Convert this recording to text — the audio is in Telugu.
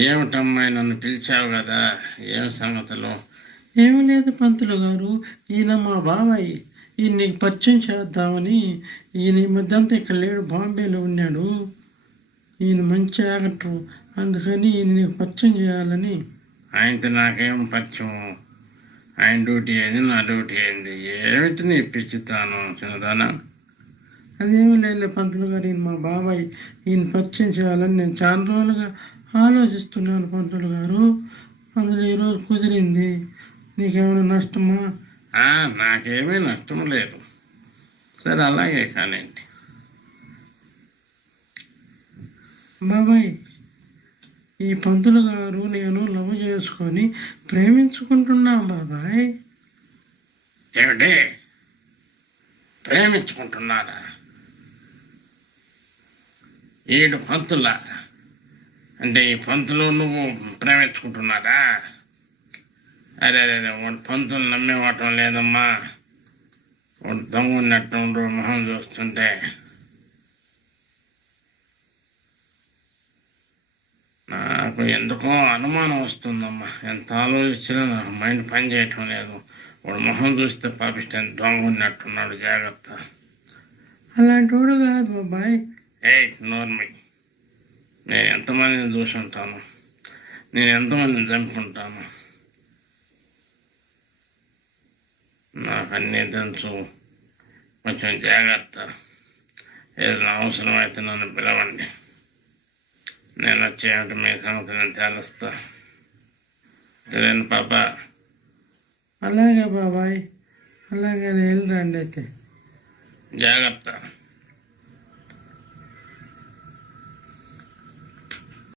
ఏమిటమ్మాయి నన్ను పిలిచావు కదా, ఏం సంగతులు? ఏమీ లేదు పంతులు గారు, ఈయన మా బాబాయ్. ఈయన నీకు పరిచయం చేద్దామని. ఈయన ఈ మధ్యంతా ఇక్కడ లేడు, బాంబేలో ఉన్నాడు. ఈయన మంచి యాక్టర్, అందుకని ఈయన నీకు పరిచయం చేయాలని. ఆయనతో నాకేం పరిచయం? ఆయన డ్యూటీ అయింది, నా డ్యూటీ అయింది. ఏమిటి నీ పిచ్చితాను చిన్నదానా? అదేమీ లేదు పంతులు గారు, ఈయన మా బాబాయ్. ఈయన పరిచయం చేయాలని నేను చాలా రోజులుగా ఆలోచిస్తున్నాను పంతులు గారు. అందులో ఈరోజు కుదిరింది. నీకేమైనా నష్టమా? నాకేమీ నష్టం లేదు. సరే, అలాగే కానివ్వండి. బాబాయ్, ఈ పంతులు గారు నేను లవ్ చేసుకొని ప్రేమించుకుంటున్నాం బాబాయ్. ఏమిటి, ప్రేమించుకుంటున్నారా? ఏడు పంతులా? అంటే ఈ పంతులు నువ్వు ప్రేమించుకుంటున్నారా? అదే వాడు పంతులు నమ్మేవాటం లేదమ్మా. వాడు దొంగన్నట్టు మొహం చూస్తుంటే. నాకు ఎందుకో అనుమానం వస్తుందమ్మా. ఎంత ఆలోచించినా నాకు మైండ్ పని చేయటం లేదు. వాడు మొహం చూస్తే పాపిస్తాను, దొంగ ఉన్నట్టున్నాడు. జాగ్రత్త. అలాంటి వాడు కాదు బాబాయ్. నోర్మి, నేను ఎంతమందిని చూసి ఉంటాను, నేను ఎంతమందిని చంపుకుంటాను. నాకు అన్నీ తెలుసు. కొంచెం జాగ్రత్త. ఏదైనా అవసరమైతే నన్ను పిలవండి. నేను వచ్చేయంటే మీ సంగతి నేను తేలుస్తా. సరేనా పాప? అలాగే బాబాయ్, అలాగే వెళ్ళరండి అయితే. జాగ్రత్త.